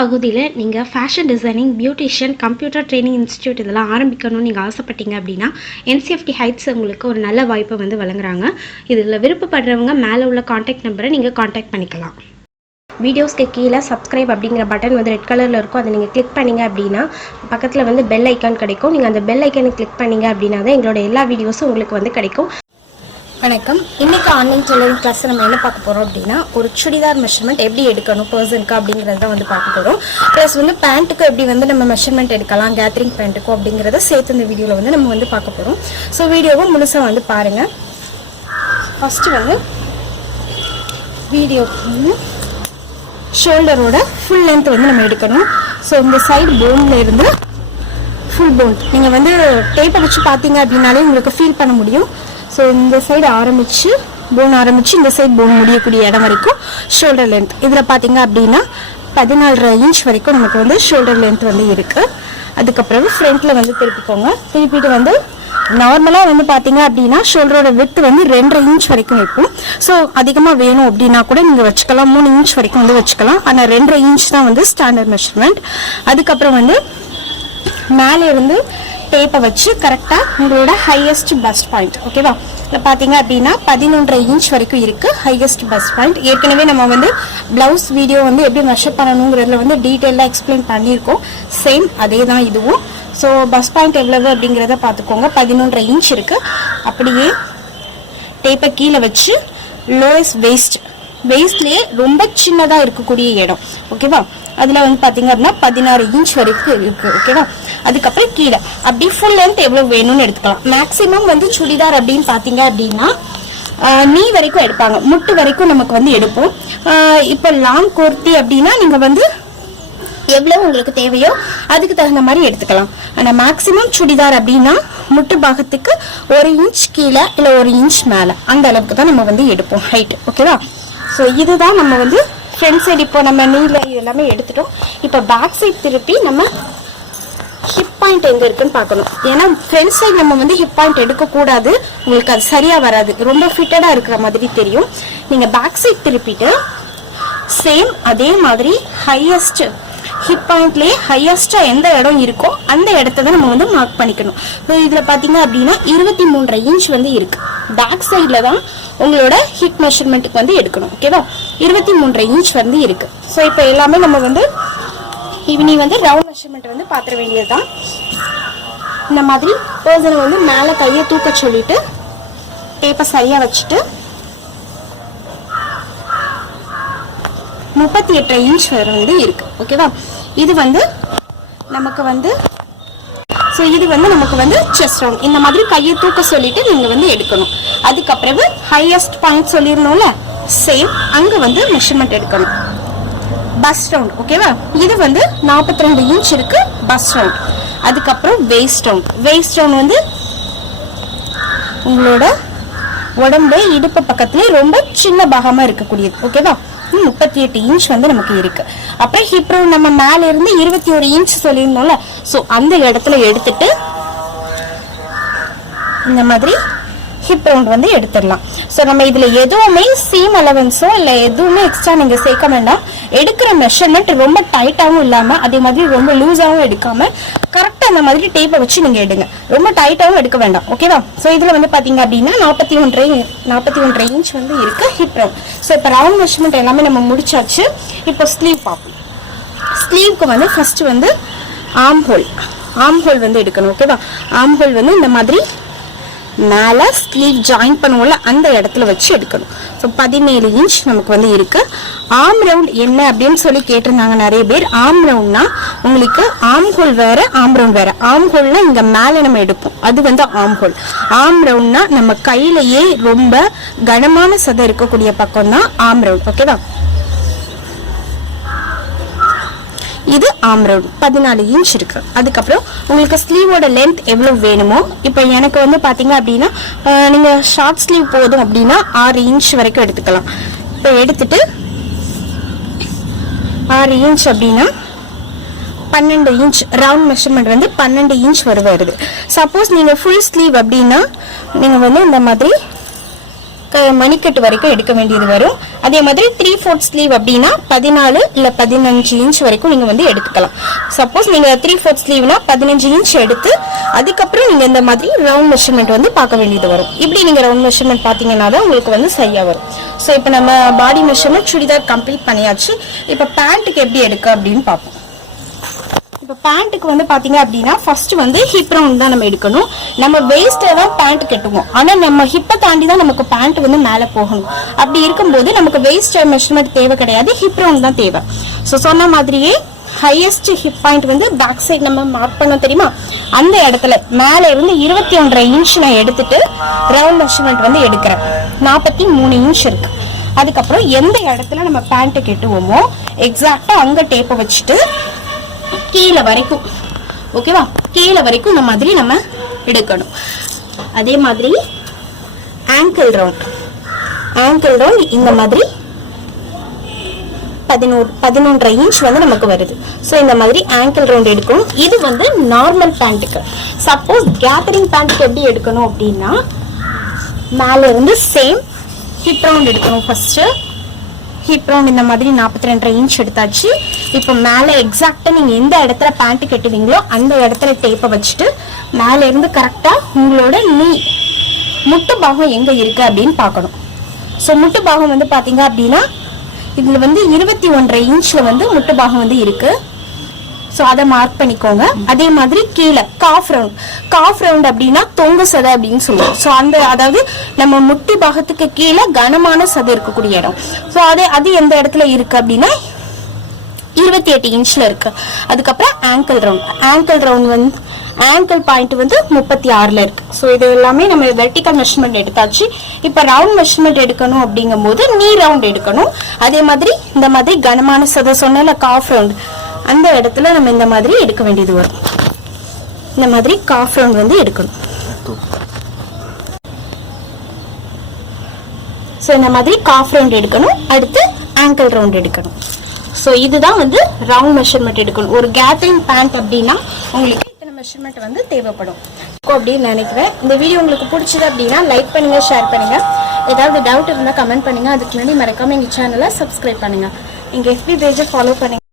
பகுதியில் நீங்கள் fashion designing beautician computer training institute இதெல்லாம் ஆரம்பிக்கணும்னு நீங்கள் ஆசைப்பட்டீங்க அப்படின்னா என்சிஎஃப்டி ஹைட்ஸ் உங்களுக்கு ஒரு நல்ல வாய்ப்பை வந்து வழங்குறாங்க. இதில் விருப்பப்படுறவங்க மேலே உள்ள காண்டாக்ட் நம்பரை நீங்கள் காண்டாக்ட் பண்ணிக்கலாம். வீடியோஸ்க்கு கீழே சப்ஸ்கிரைப் அப்படிங்கிற பட்டன் வந்து ரெட் கலரில் இருக்கும். அதை நீங்கள் கிளிக் பண்ணிங்க அப்படின்னா பக்கத்தில் வந்து பெல் ஐக்கான் கிடைக்கும். நீங்கள் அந்த பெல் ஐக்கானை கிளிக் பண்ணீங்க அப்படின்னா தான் எங்களோட எல்லா வீடியோஸும் உங்களுக்கு வந்து கிடைக்கும். வணக்கம். இன்னைக்கு ஆன்லைன் டெய்லரிங் கிளாஸ் நம்ம என்ன பார்க்க போகிறோம் அப்படின்னா ஒரு சுடிதார் மெஷர்மெண்ட் எப்படி எடுக்கணும் பர்சனுக்கு அப்படிங்கிறத தான் வந்து பார்க்க போகிறோம் ப்ளஸ் வந்து பேண்ட்டுக்கு எப்படி வந்து நம்ம மெஷர்மெண்ட் எடுக்கலாம் கேத்ரிங் பேண்ட்டுக்கும் அப்படிங்கிறத சேர்த்து இந்த வீடியோவில் வந்து நம்ம வந்து பார்க்க போகிறோம் ஸோ வீடியோவை முழுசாக வந்து பாருங்கள் ஃபஸ்ட்டு வந்து வீடியோ வந்து ஷோல்டரோட ஃபுல் லென்த் வந்து நம்ம எடுக்கணும். ஸோ இந்த சைடு போனில் இருந்து ஃபுல் போன் நீங்கள் வந்து டேப்பை வச்சு பார்த்தீங்க அப்படின்னாலே உங்களுக்கு ஃபீல் பண்ண முடியும். ஸோ இந்த சைடு ஆரம்பித்து போன் ஆரம்பித்து இந்த சைடு போன் முடியக்கூடிய இடம் வரைக்கும் ஷோல்டர் லென்த் இதில் பார்த்தீங்க அப்படின்னா பதினாலரை இன்ச் வரைக்கும் நமக்கு வந்து ஷோல்டர் லென்த் வந்து இருக்குது அதுக்கப்புறம் ஃப்ரண்ட்டில் வந்து திருப்பிக்கோங்க. திருப்பிட்டு வந்து நார்மலாக வந்து பார்த்தீங்க அப்படின்னா ஷோல்டரோட வித்து வந்து ரெண்டரை இன்ச் வரைக்கும் இருக்கும். ஸோ அதிகமாக வேணும் அப்படின்னா கூட நீங்கள் வச்சுக்கலாம். மூணு இன்ச் வரைக்கும் வந்து வச்சுக்கலாம். ஆனால் ரெண்டரை இன்ச் தான் வந்து ஸ்டாண்டர்ட் மெஷர்மெண்ட் அதுக்கப்புறம் வந்து மேலே இருந்து டேப்பை வச்சு கரெக்டாக உங்களோட ஹையஸ்ட் பஸ்ட் பாயிண்ட் ஓகேவா இதில் பார்த்தீங்க அப்படின்னா பதினொன்றரை இன்ச் வரைக்கும் இருக்குது ஹையஸ்ட் பஸ்ட் பாயிண்ட் ஏற்கனவே நம்ம வந்து ப்ளவுஸ் வீடியோ வந்து எப்படி மெஷர் பண்ணணுங்கிறதுல வந்து டீட்டெயிலாக எக்ஸ்பிளைன் பண்ணியிருக்கோம். சேம் அதே தான் இதுவும். ஸோ பஸ் பாயிண்ட் எவ்வளவு அப்படிங்கிறத பார்த்துக்கோங்க பதினொன்றரை இன்ச் இருக்குது அப்படியே டேப்பை கீழே வச்சு லோயஸ்ட் வேஸ்ட் வேஸ்ட்லேயே ரொம்ப சின்னதாக இருக்கக்கூடிய இடம். ஓகேவா அதில் வந்து பார்த்தீங்க அப்படின்னா பதினாறு இன்ச் வரைக்கும் இருக்குது ஓகேவா அதுக்கப்புறம் கீழே. அப்படி ஃபுல் லென்த் எவ்வளோ வேணும்னு எடுத்துக்கலாம். மேக்ஸிமம் வந்து சுடிதார் அப்படின்னு பார்த்தீங்க அப்படின்னா நீ வரைக்கும் எடுப்பாங்க. முட்டு வரைக்கும் நமக்கு வந்து எடுப்போம். இப்போ லாங் குர்த்தி அப்படின்னா நீங்கள் வந்து எவ்வளோ உங்களுக்கு தேவையோ அதுக்கு தகுந்த மாதிரி எடுத்துக்கலாம். ஆனால் மேக்ஸிமம் சுடிதார் அப்படின்னா முட்டு பாகத்துக்கு ஒரு இன்ச் கீழே இல்லை ஒரு இன்ச் மேலே. அந்த அளவுக்கு தான் நம்ம வந்து எடுப்போம். ஹைட் ஓகேவா ஸோ இதுதான் நம்ம வந்து ஃப்ரண்ட் சைடு இப்போ நம்ம நீல இதெல்லாமே எடுத்துட்டோம். இப்போ பேக் சைட் திருப்பி நம்ம ஹிப் பாயிண்ட் எங்கே இருக்குன்னு பார்க்கணும். ஏன்னா ஃப்ரண்ட் சைடு நம்ம வந்து ஹிப் பாயிண்ட் எடுக்கக்கூடாது. உங்களுக்கு அது சரியாக வராது. ரொம்ப ஃபிட்டடாக இருக்கிற மாதிரி தெரியும். நீங்கள் பேக் சைட் திருப்பிட்டு சேம் அதே மாதிரி ஹையஸ்ட் ஹிப் பாயிண்ட்லேயே ஹையஸ்டா எந்த இடம் இருக்கோ அந்த இடத்த தான் நம்ம வந்து மார்க் பண்ணிக்கணும். ஸோ இதில் பார்த்தீங்க அப்படின்னா இருபத்தி மூன்றரை இன்ச் வந்து இருக்குது பேக் சைடில் தான் உங்களோட ஹிப் மெஷர்மெண்ட்டுக்கு வந்து எடுக்கணும் ஓகேவா இருபத்தி மூன்றரை இன்ச் வந்து இருக்குது ஸோ இப்போ எல்லாமே நம்ம வந்து இவனி வந்து ரவுண்ட் மெஷர்மெண்ட் வந்து பார்த்துற வேண்டியது தான் இந்த மாதிரி பர்சனை வந்து மேலே கையை தூக்க சொல்லிட்டு டேப்பை சரியாக வச்சுட்டு முப்பத்தி எட்டு இன்ச் வரை வந்து இருக்கு. ஓகேவா இது வந்து நமக்கு வந்து ஸோ இது வந்து நமக்கு வந்து செஸ்ட் ரவுண்ட் இந்த மாதிரி கையை தூக்க சொல்லிட்டு நீங்க வந்து எடுக்கணும். அதுக்கப்புறம் ஹையஸ்ட் பாயிண்ட் சொல்லிடணும்ல? சேம் அங்க வந்து மெஷர்மெண்ட் எடுக்கணும். பஸ் ரவுண்ட் ஓகேவா இது வந்து நாற்பத்தி ரெண்டு இன்ச் இருக்கு பஸ் ரவுண்ட் அதுக்கப்புறம் வேஸ்ட் ரவுண்ட் வேஸ்ட் ரவுண்ட் வந்து உங்களோட உடம்பு இடுப்பு பக்கத்துலயே ரொம்ப சின்ன பாகமாக இருக்கக்கூடியது. ஓகேவா முப்பத்தி எட்டு இன்ச் வந்து நமக்கு இருக்கு. அப்புறம் ஹிப்ரோ நம்ம மேல இருந்து இருபத்தி ஒரு இன்ச் சொல்லியிருந்தோம்ல ஸோ அந்த இடத்துல எடுத்துட்டு இந்த மாதிரி ஹிப் ரவுண்ட் வந்து எடுத்துடலாம். ஸோ நம்ம இதில் எதுவுமே சீம் அலவன்ஸோ இல்லை எதுவுமே எக்ஸ்ட்ரா நீங்கள் சேர்க்க வேண்டாம். எடுக்கிற மெஷர்மெண்ட் ரொம்ப டைட்டாகவும் இல்லாமல் அதே மாதிரி ரொம்ப லூஸாகவும் எடுக்காமல் கரெக்டாக அந்த மாதிரி டேப்பை வச்சு நீங்கள் எடுங்க. ரொம்ப டைட்டாகவும் எடுக்க வேண்டாம். ஓகேவா ஸோ இதில் வந்து பார்த்தீங்க அப்படின்னா நாற்பத்தி ஒன்றரை நாற்பத்தி ஒன்றரை இன்ச் வந்து இருக்கு ஹிப் ரவுண்ட் ஸோ இப்போ ரவுண்ட் மெஷர்மெண்ட் எல்லாமே நம்ம முடிச்சாச்சு. இப்போ ஸ்லீவ் பார்ப்போம். ஸ்லீவ்க்கு வந்து ஃபஸ்ட்டு வந்து ஆம் ஹோல் ஆம் ஹோல் வந்து எடுக்கணும். ஓகேவா ஆம் ஹோல் வந்து இந்த மாதிரி மேலே ஸ்லீவ் ஜாயின் பண்ணுவோம்ல அந்த இடத்துல வச்சு எடுக்கணும். ஸோ பதினேழு இன்ச் நமக்கு வந்து இருக்கு. ஆம் ரவுண்ட் என்ன அப்படின்னு சொல்லி கேட்டிருந்தாங்க நிறைய பேர். ஆம் ரவுண்ட்னா உங்களுக்கு ஆம் ஹோல் வேற ஆம் ரவுண்ட் வேற. ஆம் ஹோல்னா இங்க மேலே நம்ம எடுப்போம். அது வந்து ஆம் ஹோல் ஆம் ரவுண்ட்னா நம்ம கையிலேயே ரொம்ப கனமான சதை இருக்கக்கூடிய பக்கம் தான் ஆம் ரவுண்ட் ஓகேவா இது ஆம் ரவுண்ட் பதினாலு இன்ச் இருக்கு. அதுக்கப்புறம் உங்களுக்கு ஸ்லீவோட லென்த் எவ்வளவு வேணுமோ இப்போ எனக்கு வந்து பாத்தீங்க அப்படின்னா நீங்கள் நீங்க ஷார்ட் ஸ்லீவ் போதும் அப்படின்னா ஆறு இன்ச் வரைக்கும் எடுத்துக்கலாம். இப்போ எடுத்துட்டு ஆறு இன்ச் அப்படின்னா பன்னெண்டு இன்ச் ரவுண்ட் மெஷர்மெண்ட் வந்து பன்னெண்டு இன்ச் வருது. சப்போஸ் நீங்க ஃபுல் ஸ்லீவ் அப்படின்னா நீங்க வந்து இந்த மாதிரி மணிக்கட்டு வரைக்கும் எடுக்க வேண்டியது வரும். அதே மாதிரி த்ரீ ஃபோர்த் ஸ்லீவ் அப்படின்னா பதினாலு இல்லை பதினஞ்சு இன்ச் வரைக்கும் நீங்கள் வந்து எடுத்துக்கலாம். சப்போஸ் நீங்கள் த்ரீ ஃபோர்த் ஸ்லீவ்னா பதினஞ்சு இன்ச் எடுத்து அதுக்கப்புறம் நீங்கள் இந்த மாதிரி ரவுண்ட் மெஷர்மெண்ட் வந்து பார்க்க வேண்டியது வரும். இப்படி நீங்கள் ரவுண்ட் மெஷர்மெண்ட் பார்த்தீங்கன்னா தான் உங்களுக்கு வந்து சரியாக வரும். ஸோ இப்போ நம்ம பாடி மெஷர்மெண்ட் சுடிதார் கம்ப்ளீட் பண்ணியாச்சு. இப்போ பேண்ட்டுக்கு எப்படி எடுக்க அப்படின்னு பார்ப்போம். இப்போ பேண்ட்டுக்கு வந்து பார்த்தீங்க அப்படின்னா ஃபஸ்ட்டு வந்து ஹிப் ரவுண்ட் தான் நம்ம எடுக்கணும். நம்ம வேஸ்ட்டை தான் பேண்ட் கட்டுவோம். ஆனால் நம்ம ஹிப்பை தாண்டி தான் நமக்கு பேண்ட் வந்து மேலே போகணும். அப்படி இருக்கும்போது நமக்கு வேஸ்ட் மெஷர்மெண்ட் தேவை கிடையாது ஹிப் ரவுண்ட் தான் தேவை. ஸோ சொன்ன மாதிரியே ஹையஸ்ட் ஹிப் பாயிண்ட் வந்து பேக் சைட் நம்ம மார்க் பண்ணோம் தெரியுமா? அந்த இடத்துல மேலே இருந்து இருபத்தி ஒன்றரை இன்ச் நான் எடுத்துட்டு ரவுண்ட் மெஷர்மெண்ட் வந்து எடுக்கிறேன். நாற்பத்தி மூணு இன்ச் இருக்கு. அதுக்கப்புறம் எந்த இடத்துல நம்ம பேண்ட்டை கெட்டுவோமோ எக்ஸாக்டாக அங்கே டேப்பை வச்சுட்டு கீழே வரைக்கும். ஓகேவா கீழே வரைக்கும் இந்த மாதிரி நம்ம எடுக்கணும். அதே மாதிரி ஆங்கிள் ரவுண்ட் ஆங்கிள் ரவுண்ட் இந்த மாதிரி பதினோரு பதினொன்றரை இன்ச் வந்து நமக்கு வருது. ஸோ இந்த மாதிரி ஆங்கிள் ரவுண்ட் எடுக்கணும். இது வந்து நார்மல் பேண்ட்டுக்கு சப்போஸ் கேதரிங் பேண்ட்டுக்கு எப்படி எடுக்கணும் அப்படின்னா மேலே இருந்து சேம் ஹிப் ரவுண்ட் எடுக்கணும் ஃபஸ்ட்டு ஹிப் ரவுண்ட் இந்த மாதிரி நாற்பத்தி ரெண்டரை இன்ச் எடுத்தாச்சு. இப்போ மேலே எக்ஸாக்டாக நீங்கள் எந்த இடத்துல பேண்ட்டு கட்டுவீங்களோ அந்த இடத்துல டேப்பை வச்சுட்டு மேலே இருந்து கரெக்டாக உங்களோட நீ முட்டு பாகம் எங்கே இருக்கு அப்படின்னு பார்க்கணும். ஸோ முட்டு பாகம் வந்து பார்த்தீங்க அப்படின்னா இதில் வந்து இருபத்தி ஒன்றரை இன்ச்சில் வந்து முட்டு பாகம் வந்து இருக்குது ஸோ அதை மார்க் பண்ணிக்கோங்க. அதே மாதிரி கீழே காஃப் ரவுண்ட் காஃப் ரவுண்ட் அப்படின்னா தொங்கு சதை அப்படின்னு சொல்லுவோம். ஸோ அந்த அதாவது நம்ம முட்டி பாகத்துக்கு கீழே கனமான சதை இருக்கக்கூடிய இடம். ஸோ அது அது எந்த இடத்துல இருக்கு அப்படின்னா இருபத்தி எட்டு இன்ச்ல இருக்கு. அதுக்கப்புறம் ஆங்கிள் ரவுண்ட் ஆங்கிள் ரவுண்ட் வந்து ஆங்கிள் பாயிண்ட் வந்து முப்பத்தி ஆறுல இருக்கு. ஸோ இது எல்லாமே நம்ம வெர்டிக்கல் மெஷர்மெண்ட் எடுத்தாச்சு. இப்போ ரவுண்ட் மெஷர்மெண்ட் எடுக்கணும் அப்படிங்கும்போது நீ ரவுண்ட் எடுக்கணும். அதே மாதிரி இந்த மாதிரி கனமான சதை சொன்னல காஃப் ரவுண்ட் அந்த இடத்துல நம்ம இந்த மாதிரி எடுக்க வேண்டியது வரும். இந்த மாதிரி காஃப் ரவுண்ட் வந்து எடுக்கணும். ஸோ இந்த மாதிரி காஃப் ரவுண்ட் எடுக்கணும். அடுத்து ஆங்கிள் ரவுண்ட் எடுக்கணும். ஸோ இதுதான் வந்து ரவுண்ட் மெஷர்மெண்ட் எடுக்கணும். ஒரு கேதரிங் பேண்ட் அப்படின்னா உங்களுக்கு இத்தனை மெஷர்மெண்ட் வந்து தேவைப்படும். அப்படின்னு நினைக்கிறேன். இந்த வீடியோ உங்களுக்கு பிடிச்சது அப்படின்னா லைக் பண்ணுங்க ஷேர் பண்ணுங்க. ஏதாவது டவுட் இருந்தால் கமெண்ட் பண்ணுங்க. அதுக்கு முன்னாடி மறக்காம எங்கள் சேனலை சப்ஸ்கிரைப் பண்ணுங்க. எங்கள் எஃபி பேஜை ஃபாலோ பண்ணுங்க.